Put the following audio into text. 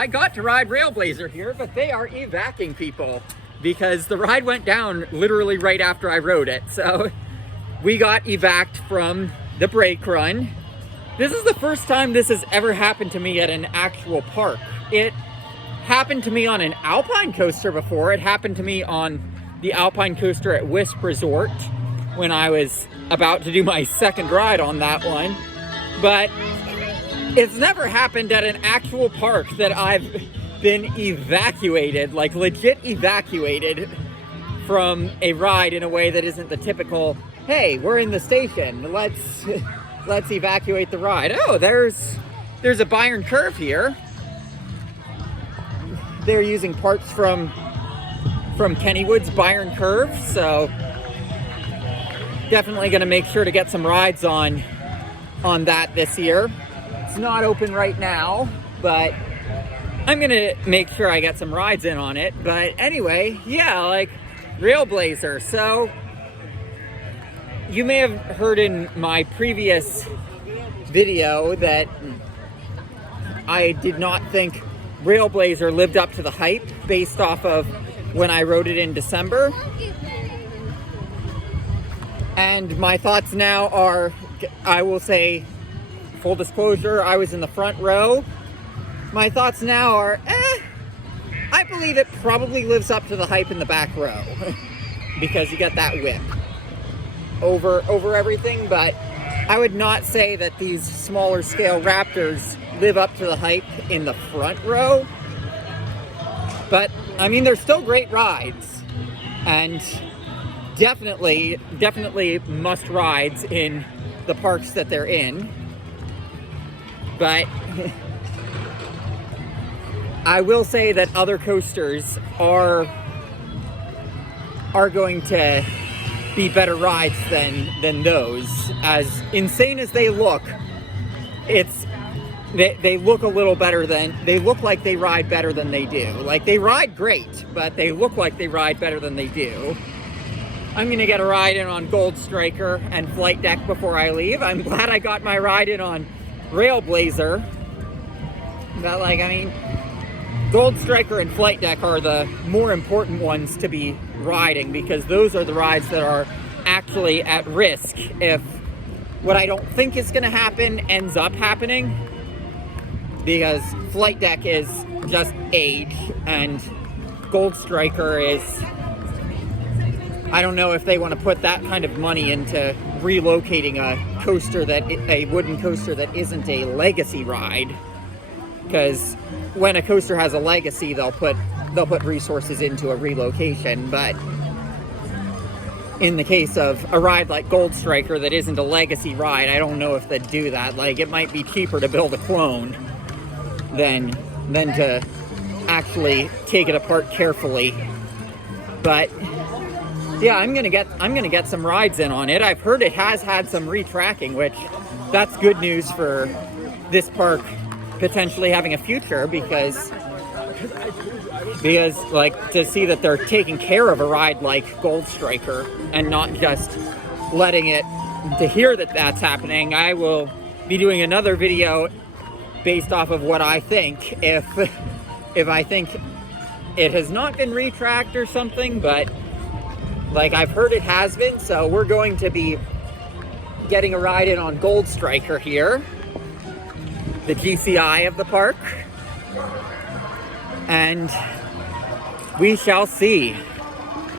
I got to ride Railblazer here, but they are evacing people because the ride went down literally right after I rode it. So we got evac'd from the brake run. This is the first time this has ever happened to me at an actual park. It happened to me on an alpine coaster before. It happened to me on the alpine coaster at Wisp Resort when I was about to do my second ride on that one. But it's never happened at an actual park that I've been evacuated, like legit evacuated from a ride in a way that isn't the typical, hey, we're in the station, let's evacuate the ride. Oh, there's a Byron curve here. They're using parts from Kennywood's Byron curve, so definitely gonna make sure to get some rides on that this year. It's not open right now, but I'm gonna make sure I get some rides in on it. But anyway, yeah, like Railblazer. So you may have heard in my previous video that I did not think Railblazer lived up to the hype based off of when I rode it in December. And my thoughts now are, I will say, full disclosure, I was in the front row. My thoughts now are, I believe it probably lives up to the hype in the back row because you get that whip over everything, but I would not say that these smaller scale Raptors live up to the hype in the front row. But I mean, they're still great rides and definitely must rides in the parks that they're in. But I will say that other coasters are going to be better rides than those. As insane as they look, they look a little better than, they look like they ride better than they do. Like, they ride great, but they look like they ride better than they do. I'm gonna get a ride in on Gold Striker and Flight Deck before I leave. I'm glad I got my ride in on Railblazer. But like, I mean, Gold Striker and Flight Deck are the more important ones to be riding because those are the rides that are actually at risk if what I don't think is gonna happen ends up happening. Because Flight Deck is just age and Gold Striker is, I don't know if they want to put that kind of money into relocating a wooden coaster that isn't a legacy ride. Because when a coaster has a legacy, they'll put resources into a relocation. But in the case of a ride like Gold Striker that isn't a legacy ride, I don't know if they'd do that. Like, it might be cheaper to build a clone than to actually take it apart carefully. But yeah, I'm gonna get some rides in on it. I've heard it has had some retracking, which that's good news for this park potentially having a future because like, to see that they're taking care of a ride like Gold Striker and not just letting it, to hear that that's happening. I will be doing another video based off of what I think, if I think it has not been retracked or something, but like, I've heard it has been, so we're going to be getting a ride in on Gold Striker here, the GCI of the park, and we shall see.